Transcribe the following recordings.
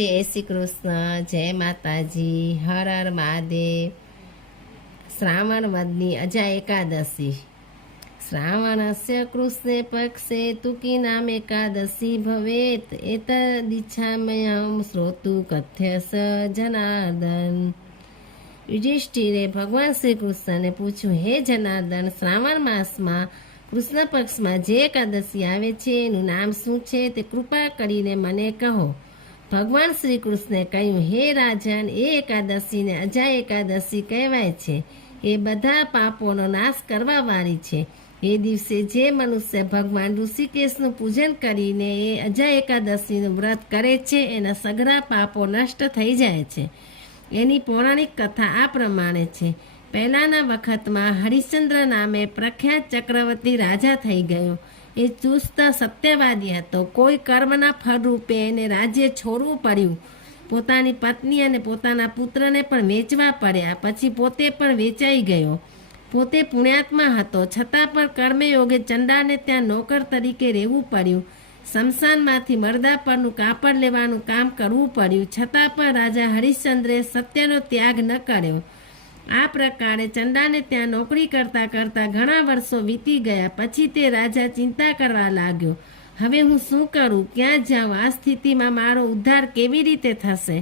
जय श्री कृष्ण, जय माताजी, हर हर महादेव। श्रावण वदनी अजा एकादशी। श्रावणस्य कृष्णे पक्षे तुकी नाम एकादशी भवेत् एतदिच्छाम्यहं श्रोतु कथ्यस जनार्दन। युधिष्ठिरे भगवान श्री कृष्ण ने पूछ्યું, હે જનાર્દન, શ્રાવણ માસમાં કૃષ્ણ પક્ષમાં જે એકાદશી આવે છે એનું નામ શું છે તે કૃપા કરીને મને કહો। ભગવાન શ્રી કૃષ્ણે કહ્યું, હે રાજન, એ એકાદશીને અજા એકાદશી કહેવાય છે। એ બધા પાપોનો નાશ કરવાવાળી છે। એ દિવસે જે મનુષ્ય ભગવાન ઋષિકેશનું પૂજન કરીને એ અજા એકાદશીનું વ્રત કરે છે એના સઘળા પાપો નષ્ટ થઈ જાય છે। એની પૌરાણિક કથા આ પ્રમાણે છે। પહેલાંના વખતમાં હરિશ્ચંદ્ર નામે પ્રખ્યાત ચક્રવર્તી રાજા થઈ ગયો। એ ચુસ્ત સત્યવાદી હતો। કોઈ કર્મના ફળરૂપે એને રાજ્ય છોડવું પડ્યું। પોતાની પત્ની અને પોતાના પુત્રને પણ વેચવા પડ્યા। પછી પોતે પણ વેચાઈ ગયો। પોતે પુણ્યાત્મા હતો, છતાં પણ કર્મયોગે ચંડાને ત્યાં નોકર તરીકે રહેવું પડ્યું। શમશાનમાંથી મરદા પરનું કાપડ લેવાનું કામ કરવું પડ્યું, છતાં પણ રાજા હરિશ્ચંદ્રે સત્યનો ત્યાગ ન કર્યો। આ પ્રકારે ચંડાને ત્યાં નોકરી કરતાં કરતાં ઘણા વર્ષો વીતી ગયા। પછી તે રાજા ચિંતા કરવા લાગ્યો, હવે હું શું કરું, ક્યાં જાઉં, આ સ્થિતિમાં મારો ઉદ્ધાર કેવી રીતે થશે?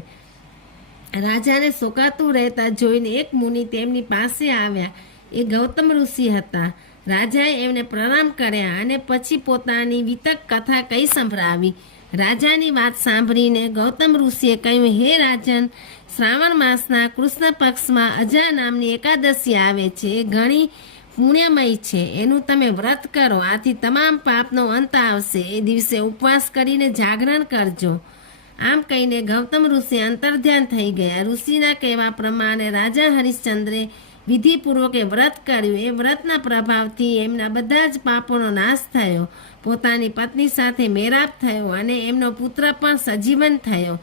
રાજાને શોકાતું રહેતા જોઈને એક મુનિ તેમની પાસે આવ્યા। એ ગૌતમ ઋષિ હતા। રાજાએ એમને પ્રણામ કર્યા અને પછી પોતાની વિતક કથા કહી સંભળાવી। રાજાની વાત સાંભળીને ગૌતમ ઋષિએ કહ્યું, હે રાજન, શ્રાવણ માસના કૃષ્ણ પક્ષમાં અજા નામની એકાદશી આવે છે। એ ઘણી પુણ્યમય છે। એનું તમે વ્રત કરો, આથી તમામ પાપનો અંત આવશે। એ દિવસે ઉપવાસ કરીને જાગરણ કરજો। આમ કહીને ગૌતમ ઋષિ અંતર્ધ્યાન થઈ ગયા। ઋષિના કહેવા પ્રમાણે રાજા હરિશ્ચંદ્રે વિધિપૂર્વક એ વ્રત કર્યું। એ વ્રતના પ્રભાવથી એમના બધા જ પાપોનો નાશ થયો। પોતાની પત્ની સાથે મેળાપ થયો અને એમનો પુત્ર પણ સજીવન થયો।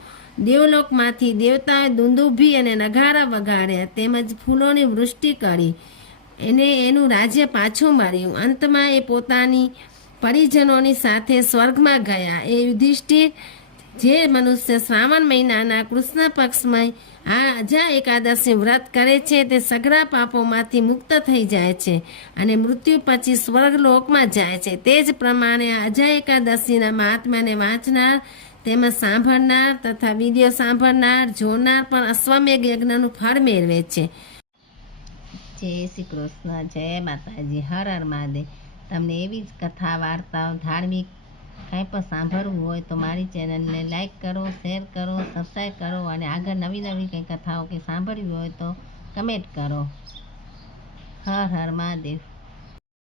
દેવલોકમાંથી દેવતાએ દુંદુભી અને નગારા વગાડ્યા, તેમજ ફૂલોની વૃષ્ટિ કરી। એનું રાજ્ય પાછું મળ્યું। અંતમાં એ પોતાની પરિજનોની સાથે સ્વર્ગમાં ગયા। એ યુધિષ્ઠિર, જે મનુષ્ય શ્રાવણ મહિનાના કૃષ્ણ પક્ષમાં આ અજા એકાદશી વ્રત કરે છે તે સઘળા પાપોમાંથી મુક્ત થઈ જાય છે અને મૃત્યુ પછી સ્વર્ગલોકમાં જાય છે। તે જ પ્રમાણે આ અજા એકાદશીના મહાત્મ્યને વાંચનાર તેમજ સાંભળનાર તથા વિડીયો સાંભળનાર જોનાર પણ અશ્વમેઘ યજ્ઞનું ફળ મેળવે છે। જય શ્રી કૃષ્ણ, જય માતાજી, હર હર મહાદેવ। તમને એવી જ કથા, વાર્તાઓ, ધાર્મિક કાંઈ પણ સાંભળવું હોય તો મારી ચેનલને લાઈક કરો, શેર કરો, સબસ્ક્રાઈબ કરો અને આગળ નવી નવી કંઈ કથાઓ કે સાંભળવી હોય તો કમેન્ટ કરો। હર હર મહાદેવ।